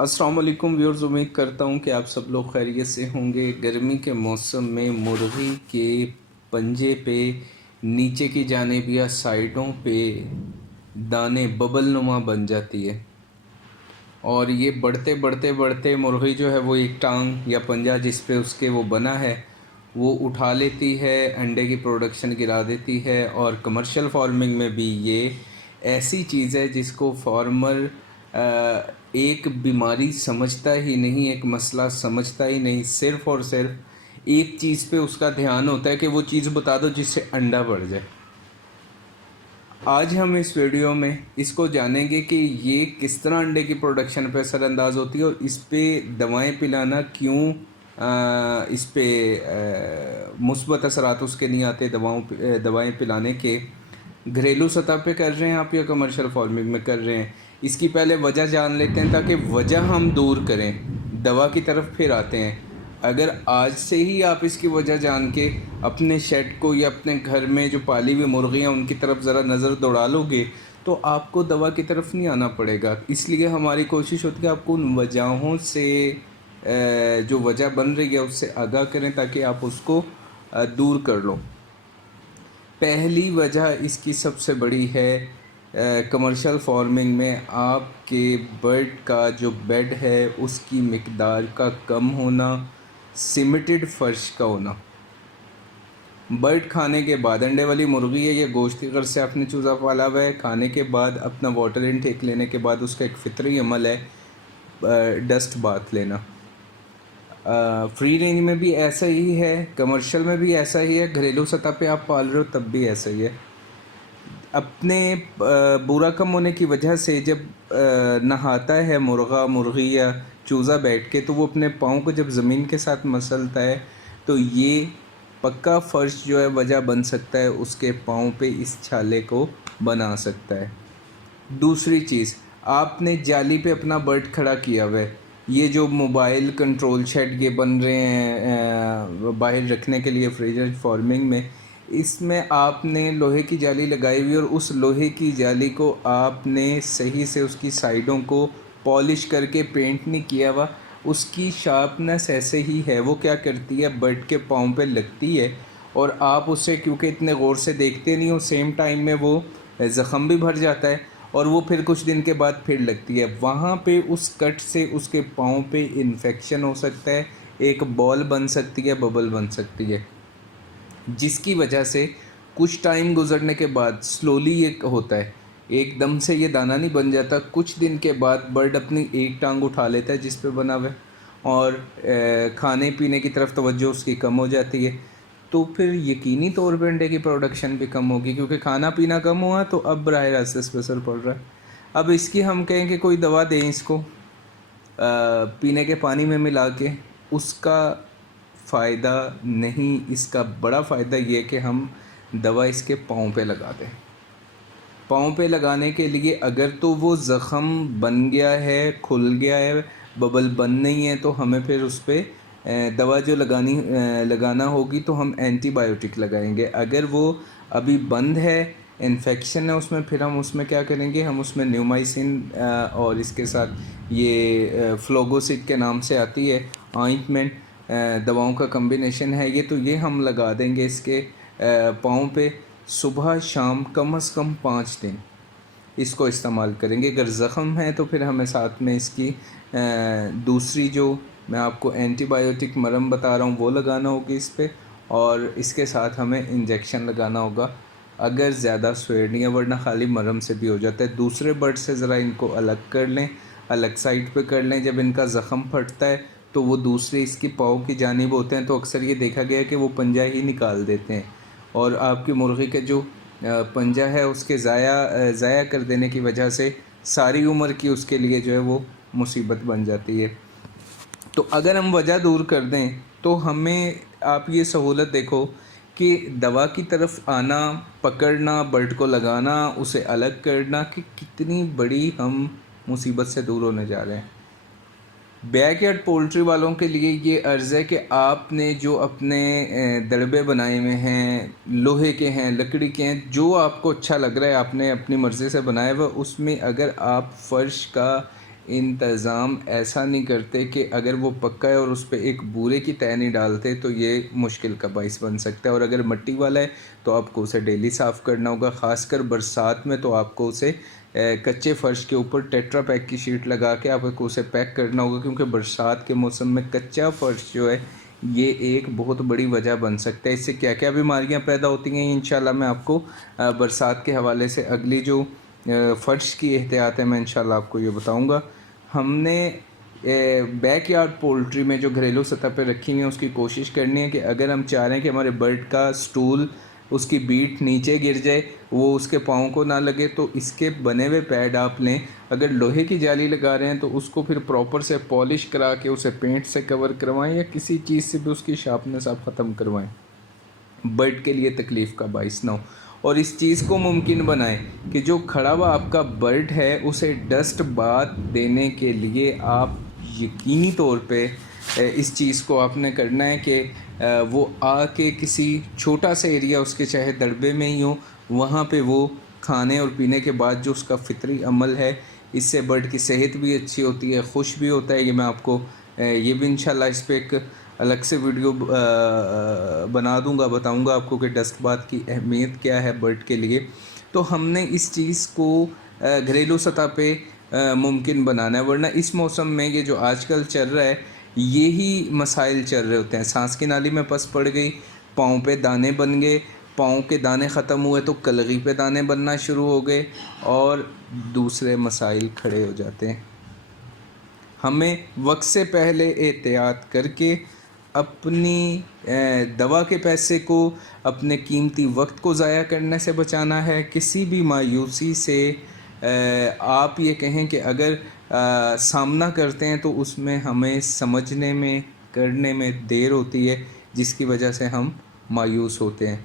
السلام علیکم ویورز، امید کرتا ہوں کہ آپ سب لوگ خیریت سے ہوں گے۔ گرمی کے موسم میں مرغی کے پنجے پہ نیچے کی جانب یا سائڈوں پہ دانے ببل نما بن جاتی ہے، اور یہ بڑھتے بڑھتے بڑھتے مرغی جو ہے وہ ایک ٹانگ یا پنجہ جس پہ اس کے وہ بنا ہے وہ اٹھا لیتی ہے، انڈے کی پروڈکشن گرا دیتی ہے۔ اور کمرشل فارمنگ میں بھی یہ ایسی چیز ہے جس کو فارمر ایک بیماری سمجھتا ہی نہیں، ایک مسئلہ سمجھتا ہی نہیں، صرف اور صرف ایک چیز پہ اس کا دھیان ہوتا ہے کہ وہ چیز بتا دو جس سے انڈا بڑھ جائے۔ آج ہم اس ویڈیو میں اس کو جانیں گے کہ یہ کس طرح انڈے کی پروڈکشن پہ اثر انداز ہوتی ہے، اور اس پہ دوائیں پلانا کیوں اس پہ مثبت اثرات اس کے نہیں آتے دوائیں پلانے کے۔ گھریلو سطح پہ کر رہے ہیں آپ یا کمرشل فارمنگ میں کر رہے ہیں، اس کی پہلے وجہ جان لیتے ہیں تاکہ وجہ ہم دور کریں، دوا کی طرف پھر آتے ہیں۔ اگر آج سے ہی آپ اس کی وجہ جان کے اپنے شیڈ کو یا اپنے گھر میں جو پالی ہوئی مرغیاں ان کی طرف ذرا نظر دوڑا لو گے تو آپ کو دوا کی طرف نہیں آنا پڑے گا۔ اس لیے ہماری کوشش ہوتی ہے کہ آپ کو ان وجہوں سے جو وجہ بن رہی ہے اس سے آگاہ کریں تاکہ آپ اس کو دور کر لو۔ پہلی وجہ اس کی سب سے بڑی ہے کمرشل فارمنگ میں آپ کے برڈ کا جو بیڈ ہے اس کی مقدار کا کم ہونا، سیمٹڈ فرش کا ہونا۔ برڈ کھانے کے بعد، انڈے والی مرغی ہے یا گوشت کی غرض سے آپ نے چوزا پالا ہوا ہے، کھانے کے بعد اپنا واٹر انٹیک لینے کے بعد اس کا ایک فطری عمل ہے ڈسٹ باتھ لینا۔ فری رینج میں بھی ایسا ہی ہے، کمرشل میں بھی ایسا ہی ہے، گھریلو سطح پہ آپ پال رہے ہو تب بھی ایسا ہی ہے۔ اپنے بورا کم ہونے کی وجہ سے جب نہاتا ہے مرغا مرغی یا چوزا بیٹھ کے تو وہ اپنے پاؤں کو جب زمین کے ساتھ مسلتا ہے تو یہ پکا فرش جو ہے وجہ بن سکتا ہے، اس کے پاؤں پہ اس چھالے کو بنا سکتا ہے۔ دوسری چیز، آپ نے جالی پہ اپنا برڈ کھڑا کیا ہوا ہے، یہ جو موبائل کنٹرول شیڈ یہ بن رہے ہیں باہر رکھنے کے لیے فریزر فارمنگ میں، اس میں آپ نے لوہے کی جالی لگائی ہوئی، اور اس لوہے کی جالی کو آپ نے صحیح سے اس کی سائڈوں کو پالش کر کے پینٹ نہیں کیا ہوا، اس کی شارپنس ایسے ہی ہے، وہ کیا کرتی ہے برڈ کے پاؤں پہ لگتی ہے، اور آپ اسے کیونکہ اتنے غور سے دیکھتے نہیں ہو، سیم ٹائم میں وہ زخم بھی بھر جاتا ہے اور وہ پھر کچھ دن کے بعد پھر لگتی ہے، وہاں پہ اس کٹ سے اس کے پاؤں پہ انفیکشن ہو سکتا ہے، ایک بال بن سکتی ہے، ببل بن سکتی ہے، جس کی وجہ سے کچھ ٹائم گزرنے کے بعد سلولی یہ ہوتا ہے، ایک دم سے یہ دانہ نہیں بن جاتا، کچھ دن کے بعد برڈ اپنی ایک ٹانگ اٹھا لیتا ہے جس پہ بنا ہوا ہے، اور کھانے پینے کی طرف توجہ اس کی کم ہو جاتی ہے، تو پھر یقینی طور پہ انڈے کی پروڈکشن بھی کم ہوگی، کیونکہ کھانا پینا کم ہوا تو اب براہ راست اس پہ اثر پڑ رہا ہے۔ اب اس کی ہم کہیں کہ کوئی دوا دیں اس کو پینے کے پانی میں ملا کے، اس کا فائدہ نہیں، اس کا بڑا فائدہ یہ کہ ہم دوا اس کے پاؤں پہ لگا دیں۔ پاؤں پہ لگانے کے لیے اگر تو وہ زخم بن گیا ہے، کھل گیا ہے، ببل بند نہیں ہے، تو ہمیں پھر اس پہ دوا جو لگانا ہوگی تو ہم اینٹی بایوٹک لگائیں گے۔ اگر وہ ابھی بند ہے، انفیکشن ہے اس میں، پھر ہم اس میں کیا کریں گے، ہم اس میں نیومائسن اور اس کے ساتھ یہ فلوگوسٹ کے نام سے آتی ہے آئنٹمنٹ، دواؤں کا کمبینیشن ہے یہ، تو یہ ہم لگا دیں گے اس کے پاؤں پہ، صبح شام کم از کم 5 دن اس کو استعمال کریں گے۔ اگر زخم ہے تو پھر ہمیں ساتھ میں اس کی دوسری جو میں آپ کو اینٹی بایوٹک مرہم بتا رہا ہوں وہ لگانا ہوگی اس پہ، اور اس کے ساتھ ہمیں انجیکشن لگانا ہوگا اگر زیادہ سویر نہیں ہے، ورنہ خالی مرہم سے بھی ہو جاتا ہے۔ دوسرے برڈ سے ذرا ان کو الگ کر لیں، الگ سائڈ پہ کر لیں، جب ان کا زخم پھٹتا ہے تو وہ دوسرے اس کی پاؤں کی جانب ہوتے ہیں، تو اکثر یہ دیکھا گیا ہے کہ وہ پنجہ ہی نکال دیتے ہیں، اور آپ کی مرغی کے جو پنجہ ہے اس کے ضائع کر دینے کی وجہ سے ساری عمر کی اس کے لیے جو ہے وہ مصیبت بن جاتی ہے۔ تو اگر ہم وجہ دور کر دیں تو ہمیں آپ یہ سہولت دیکھو کہ دوا کی طرف آنا، پکڑنا، برڈ کو لگانا، اسے الگ کرنا، کہ کتنی بڑی ہم مصیبت سے دور ہونے جا رہے ہیں۔ بیک یارڈ پولٹری والوں کے لیے یہ عرض ہے کہ آپ نے جو اپنے دڑبے بنائے ہوئے ہیں، لوہے کے ہیں، لکڑی کے ہیں، جو آپ کو اچھا لگ رہا ہے آپ نے اپنی مرضی سے بنایا ہوا، اس میں اگر آپ فرش کا انتظام ایسا نہیں کرتے کہ اگر وہ پکا ہے اور اس پہ ایک بورے کی تہ نہیں ڈالتے تو یہ مشکل کا باعث بن سکتا ہے. اور اگر مٹی والا ہے تو آپ کو اسے ڈیلی صاف کرنا ہوگا. خاص کر برسات میں تو آپ کو اسے کچے فرش کے اوپر ٹیٹرا پیک کی شیٹ لگا کے آپ کو اسے پیک کرنا ہوگا, کیونکہ برسات کے موسم میں کچا فرش جو ہے یہ ایک بہت بڑی وجہ بن سکتا ہے. اس سے کیا کیا بیماریاں پیدا ہوتی ہیں انشاءاللہ میں آپ کو برسات کے حوالے سے اگلی جو فرش کی احتیاط ہے میں انشاءاللہ آپ کو یہ بتاؤں گا. ہم نے بیک یارڈ پولٹری میں جو گھریلو سطح پہ رکھی ہوئی ہیں اس کی کوشش کرنی ہے کہ اگر ہم چاہ رہے ہیں کہ ہمارے برڈ کا سٹول اس کی بیٹ نیچے گر جائے, وہ اس کے پاؤں کو نہ لگے, تو اس کے بنے ہوئے پیڈ آپ لیں. اگر لوہے کی جالی لگا رہے ہیں تو اس کو پھر پراپر سے پالش کرا کے اسے پینٹ سے کور کروائیں یا کسی چیز سے بھی اس کی شارپنس آپ ختم کروائیں, برڈ کے لیے تکلیف کا باعث نہ ہو. اور اس چیز کو ممکن بنائیں کہ جو کھڑا ہوا آپ کا برڈ ہے اسے ڈسٹ بات دینے کے لیے آپ یقینی طور پہ اس چیز کو آپ نے کرنا ہے کہ وہ آ کے کسی چھوٹا سا ایریا اس کے چاہے دڑبے میں ہی ہو, وہاں پہ وہ کھانے اور پینے کے بعد جو اس کا فطری عمل ہے, اس سے برڈ کی صحت بھی اچھی ہوتی ہے, خوش بھی ہوتا ہے. یہ میں آپ کو یہ بھی انشاءاللہ اس پہ ایک الگ سے ویڈیو بنا دوں گا, بتاؤں گا آپ کو کہ ڈسٹ بات کی اہمیت کیا ہے برڈ کے لیے. تو ہم نے اس چیز کو گھریلو سطح پہ ممکن بنانا ہے, ورنہ اس موسم میں یہ جو آج کل چل رہا ہے یہی مسائل چل رہے ہوتے ہیں. سانس کی نالی میں پس پڑ گئی, پاؤں پہ دانے بن گئے, پاؤں کے دانے ختم ہوئے تو کلغی پہ دانے بننا شروع ہو گئے اور دوسرے مسائل کھڑے ہو جاتے ہیں. ہمیں وقت سے پہلے احتیاط کر کے اپنی دوا کے پیسے کو, اپنے قیمتی وقت کو ضائع کرنے سے بچانا ہے. کسی بھی مایوسی سے آپ یہ کہیں کہ اگر سامنا کرتے ہیں تو اس میں ہمیں سمجھنے میں کرنے میں دیر ہوتی ہے, جس کی وجہ سے ہم مایوس ہوتے ہیں.